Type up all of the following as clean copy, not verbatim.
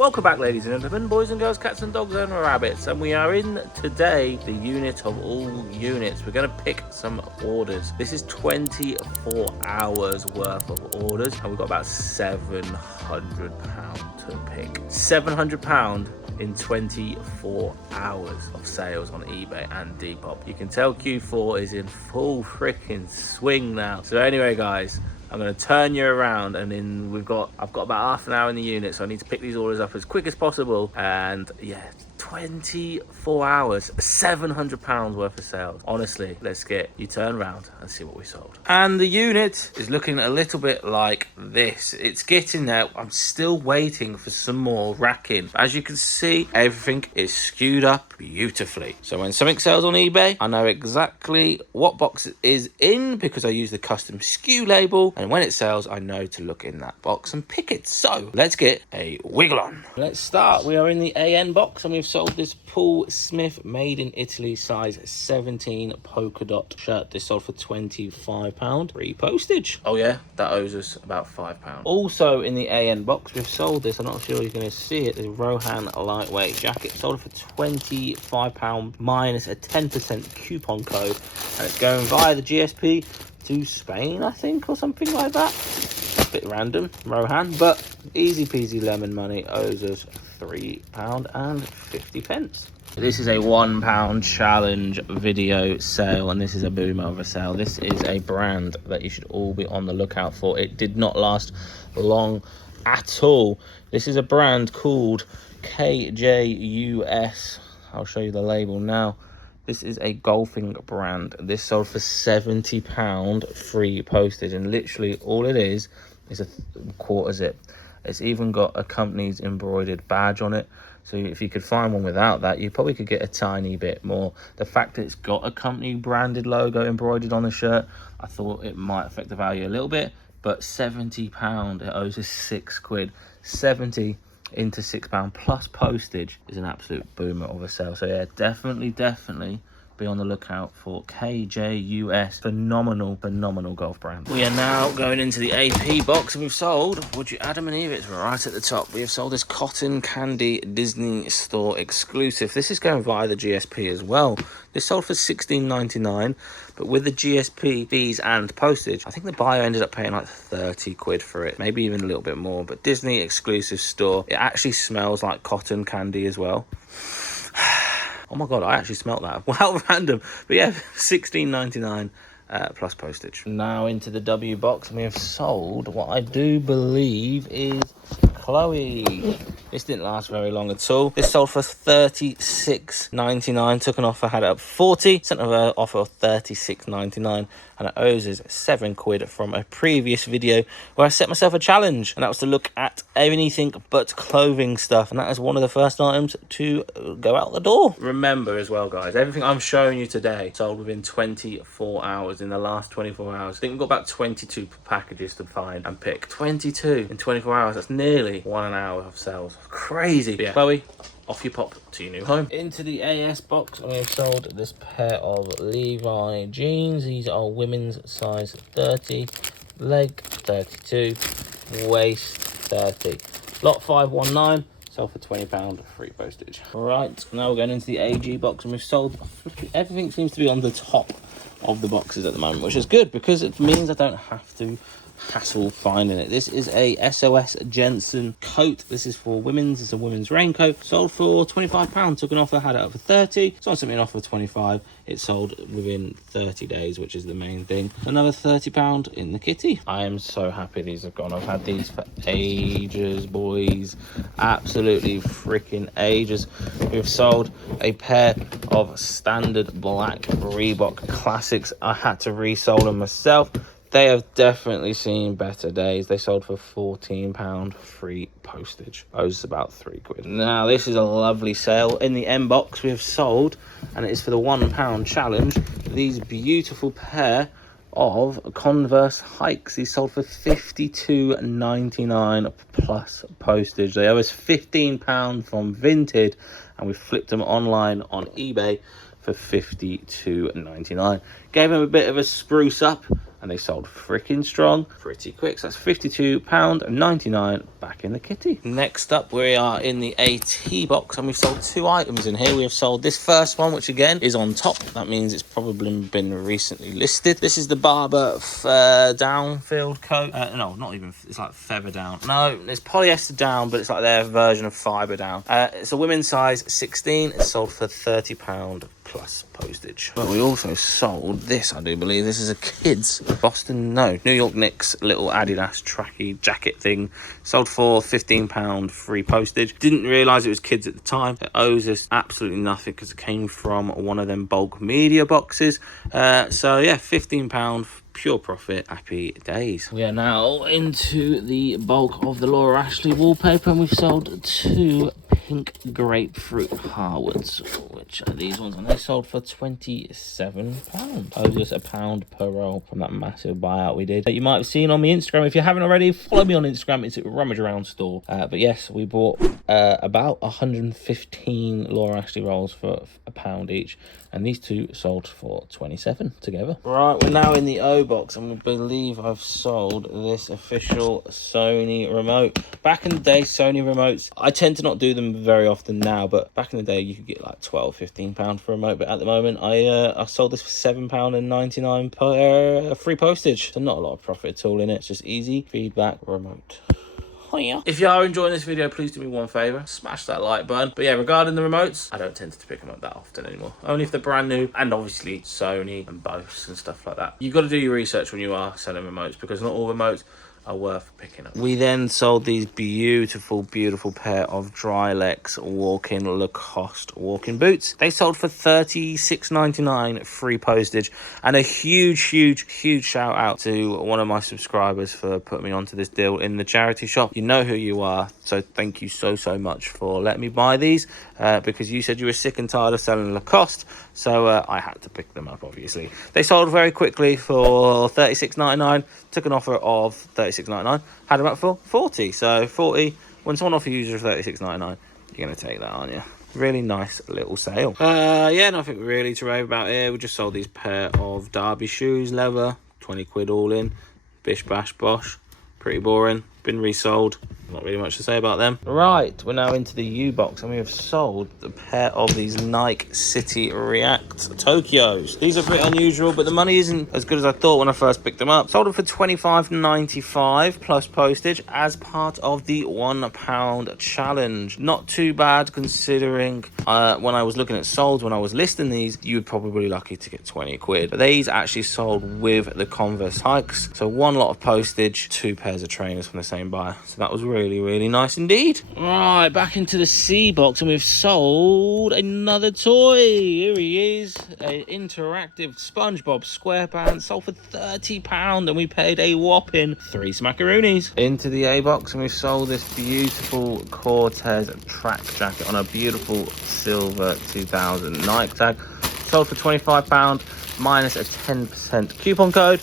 Welcome back, ladies and gentlemen, boys and girls, cats and dogs and rabbits, and we are in today the unit of all units. We're going to pick some orders. This is 24 hours worth of orders, and we've got about £700 to pick. £700 in 24 hours of sales on eBay and Depop. You can tell Q4 is in full freaking swing now. So anyway, guys, I'm going to turn you around, and then I've got about half an hour in the unit, so I need to pick these orders up as quick as possible. And yeah, 24 hours, £700 worth of sales. Honestly, let's get you turned around and see what we sold. And the unit is looking a little bit like this. It's getting there. I'm still waiting for some more racking. As you can see, everything is skewed up beautifully. So when something sells on eBay, I know exactly what box it is in because I use the custom SKU label. And when it sells, I know to look in that box and pick it. So let's get a wiggle on. Let's start. We are in the AN box, and we've sold this Paul Smith made in Italy size 17 polka dot shirt. This sold for £25, free postage. Oh yeah, that owes us about £5. Also in the AN box, we've sold this. I'm not sure you're going to see it. The Rohan lightweight jacket sold for £25 minus a 10% coupon code, and it's going via the GSP to Spain, I think, or something like that. A bit random, Rohan, but easy peasy lemon money, owes us £3.50. This is a £1 challenge video sale, and this is a boomer of a sale. This is a brand that you should all be on the lookout for. It did not last long at all. This is a brand called KJUS. I'll show you the label now. This is a golfing brand. This sold for £70 free postage, and literally all it is a quarter zip. It's even got a company's embroidered badge on it. So if you could find one without that, you probably could get a tiny bit more. The fact that it's got a company branded logo embroidered on the shirt, I thought it might affect the value a little bit, but £70, it owes us £6. 70 into £6 plus postage is an absolute boomer of a sale. So yeah, definitely be on the lookout for KJUS. Phenomenal golf brand. We are now going into the AP box, and we've sold, would you Adam and Eve, it's right at the top. We have sold this cotton candy Disney store exclusive. This is going via the GSP as well. This sold for £16.99, but with the GSP fees and postage, I think the buyer ended up paying like £30 for it, maybe even a little bit more. But Disney exclusive store. It actually smells like cotton candy as well. Oh my god, I actually smelt that. Wow, random. But yeah, £16.99 plus postage. Now into the W box, and we have sold what I do believe is Chloe. This didn't last very long at all. This sold for £36.99. Took an offer, had it up 40. Sent her an offer of £36.99, and it owes us £7 from a previous video where I set myself a challenge, and that was to look at anything but clothing stuff, and that is one of the first items to go out the door. Remember as well, guys, everything I'm showing you today sold within 24 hours. In the last 24 hours, I think we've got about 22 packages to find and pick. 22 in 24 hours. That's nearly 1 hour of sales. Crazy. But yeah, Chloe, off you pop to your new home. Into the AS box, and we have sold this pair of Levi jeans. These are women's size 30, leg 32, waist 30. Lot 519. Sold for £20, free postage. Right, now we're going into the AG box, and we've sold everything. Seems to be on the top of the boxes at the moment, which is good because it means I don't have to hassle finding it. This is a SOS Jensen coat. This is for women's. It's a women's raincoat. Sold for £25. Took an offer, had it up for 30. Someone sent me an offer of 25. It sold within 30 days, which is the main thing. Another £30 in the kitty. I am so happy these have gone. I've had these for ages, boys. Absolutely freaking ages. We've sold a pair of standard black Reebok classics. I had to resell them myself. They have definitely seen better days. They sold for £14, free postage. Owes about £3. Now, this is a lovely sale. In the M box, we have sold, and it is for the £1 challenge, these beautiful pair of Converse hikes. These sold for £52.99 plus postage. They owe us £15 from Vinted, and we flipped them online on eBay for £52.99. Gave them a bit of a spruce up, and they sold freaking strong, pretty quick. So that's £52.99 back in the kitty. Next up, we are in the AT box, and we've sold 2 items in here. We have sold this first one, which again is on top. That means it's probably been recently listed. This is the Barber downfield coat. No, not even. It's like feather down. No, it's polyester down, but it's like their version of fiber down. It's a women's size 16. It's sold for £30 plus postage. But we also sold this, I do believe. This is a kid's New York Knicks little Adidas tracky jacket thing. Sold for £15 free postage. Didn't realise it was kids at the time. It owes us absolutely nothing because it came from one of them bulk media boxes. So yeah, £15 pure profit. Happy days. We are now into the bulk of the Laura Ashley wallpaper, and we've sold 2 pink grapefruit Harwoods, which are these ones, and they sold for £27. Owes us £1 per roll from that massive buyout we did. You might have seen on my Instagram. If you haven't already, follow me on Instagram. It's at RummageAround store. But yes, we bought about 115 Laura Ashley rolls for £1 each, and these 2 sold for 27 together. Right, we're now in the O box, and we believe I've sold this official Sony remote. Back in the day, Sony remotes, I tend to not do them very often now, but back in the day you could get like £12-15 for a remote. But at the moment I sold this for £7.99 per free postage, so not a lot of profit at all in it. It's just easy feedback remote. If you are enjoying this video, please do me one favour, smash that like button. But yeah, regarding the remotes, I don't tend to pick them up that often anymore, only if they're brand new, and obviously Sony and Bose and stuff like that. You've got to do your research when you are selling remotes, because not all remotes are worth picking up. We then sold these beautiful pair of Drylex walk-in Lacoste walking boots. They sold for $36.99 free postage, and a huge shout out to one of my subscribers for putting me onto this deal in the charity shop. You know who you are, so thank you so much for letting me buy these, because you said you were sick and tired of selling Lacoste, so I had to pick them up. Obviously they sold very quickly for $36.99. Took an offer of $36.99, had them up for $40. So $40, when someone offers you $36.99, you're going to take that, aren't you? Really nice little sale. Yeah, nothing really to rave about here. We just sold these pair of Derby shoes, leather, 20 quid all in. Bish bash bosh. Pretty boring. Been resold. Not really much to say about them. Right, we're now into the U box, and we have sold a pair of these Nike City React Tokyos. These are a bit unusual, but the money isn't as good as I thought when I first picked them up. Sold them for $25.95 plus postage as part of the £1 challenge. Not too bad considering when I was looking at SOLDS, when I was listing these, you were probably lucky to get 20 quid. But these actually sold with the Converse hikes. So 1 lot of postage, 2 pairs of trainers from the same buyer. So that was really nice indeed. Right, back into the C box, and we've sold another toy. Here he is, an interactive SpongeBob SquarePants, sold for £30, and we paid a whopping 3 smackaroonies. Into the A box, and we've sold this beautiful Cortez track jacket on a beautiful silver 2000 Nike tag. Sold for £25 minus a 10% coupon code.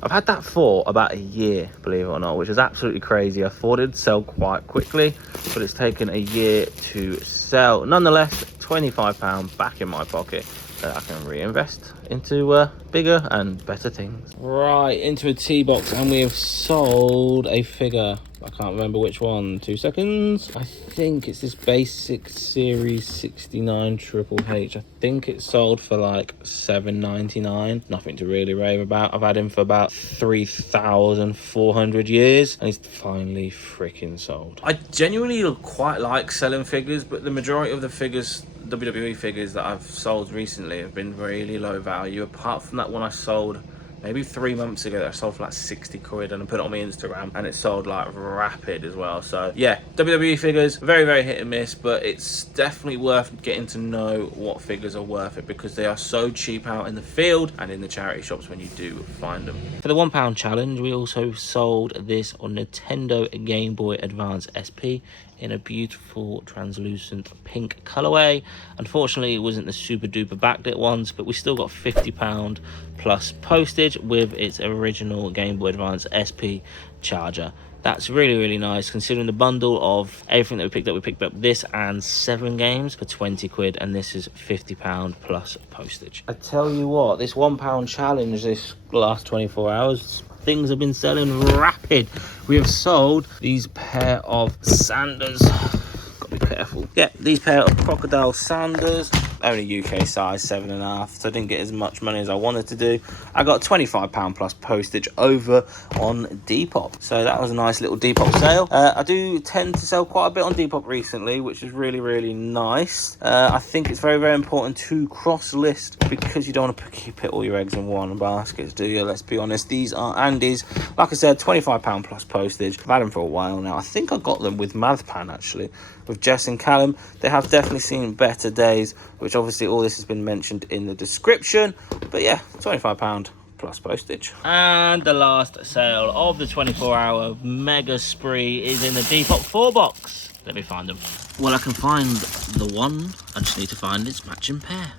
I've had that for about a year, believe it or not, which is absolutely crazy. I thought it'd sell quite quickly, but it's taken a year to sell. Nonetheless, £25 back in my pocket that I can reinvest into bigger and better things. Right, into a T box, and we have sold a figure. I can't remember which one. 2 seconds. I think it's this basic series 69 Triple H. I think it sold for like $7.99. Nothing to really rave about. I've had him for about 3,400 years, and he's finally freaking sold. I genuinely quite like selling figures, but the majority of the figures, WWE figures that I've sold recently, have been really low value. Apart from that one I sold maybe 3 months ago, that I sold for like 60 quid, and I put it on my Instagram, and it sold like rapid as well. So yeah, WWE figures, very hit and miss, but it's definitely worth getting to know what figures are worth it, because they are so cheap out in the field and in the charity shops when you do find them. For the £1 challenge, we also sold this on Nintendo Game Boy Advance SP in a beautiful translucent pink colorway. Unfortunately, it wasn't the super duper backlit ones, but we still got £50 plus postage with its original Game Boy Advance SP charger That's really nice, considering the bundle of everything that we picked up. We picked up this and 7 games for 20 quid, and this is £50 plus postage. I tell you what, this £1 challenge this last 24 hours, things have been selling rapid. We have sold these pair of sandals. Gotta be careful. Yeah, these pair of crocodile sandals, only UK size 7.5, so I didn't get as much money as I wanted to do. I got £25 plus postage over on Depop, so that was a nice little Depop sale. I do tend to sell quite a bit on Depop recently, which is really nice. I think it's very important to cross list, because you don't want to keep all your eggs in one basket, do you? Let's be honest. These are Andy's, like I said, £25 plus postage. I've had them for a while now. I think I got them with Mathpan, actually, with Jess and Callum. They have definitely seen better days, which obviously all this has been mentioned in the description. But yeah, £25 plus postage. And the last sale of the 24-hour mega spree is in the Depop 4 box. Let me find them. Well, I can find the one. I just need to find its matching pair.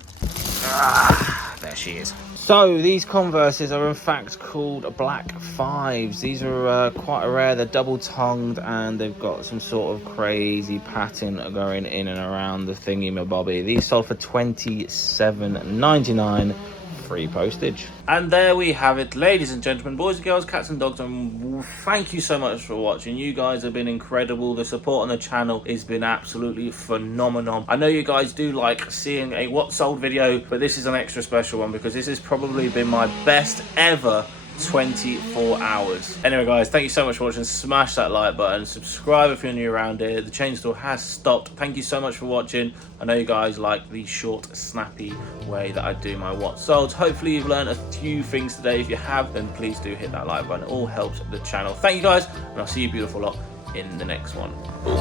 There she is. So these Converses are in fact called Black 5s. These are quite rare. They're double-tongued, and they've got some sort of crazy pattern going in and around the thingy-mabobby. These sold for £27.99, free postage. And there we have it, ladies and gentlemen, boys and girls, cats and dogs, and thank you so much for watching. You guys have been incredible. The support on the channel has been absolutely phenomenal. I know you guys do like seeing a what sold video, but this is an extra special one because this has probably been my best ever 24 hours. Anyway guys, thank you so much for watching. Smash that like button, subscribe if you're new around here. The chain store has stopped. Thank you so much for watching. I know you guys like the short, snappy way that I do my what solds. Hopefully you've learned a few things today. If you have, then please do hit that like button. It all helps the channel. Thank you guys, and I'll see you beautiful lot in the next one. Boom.